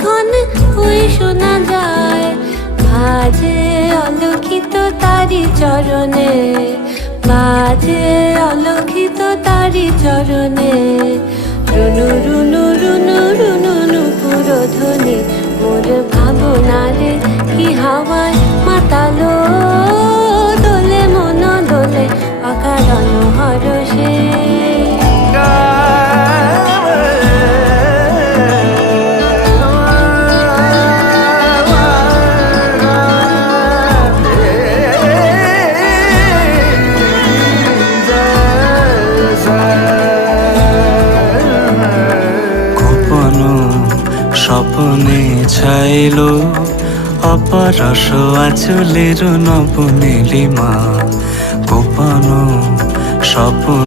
ক্ষণে ওই শোনা যায়, বাজে অলক্ষিত তারি চরণে, বাজে অলক্ষিত তারি চরণে। রুনু রুনু রুনু রুনু নুপুর ধ্বনি, মোর ভাবনারে কি হাওয়ায় মাতালো, দোলে মন দোলে অকারণ হরষে। স্বপনে ছাইল অপরস আঁচলের নব নীলিমা, গোপন স্বপন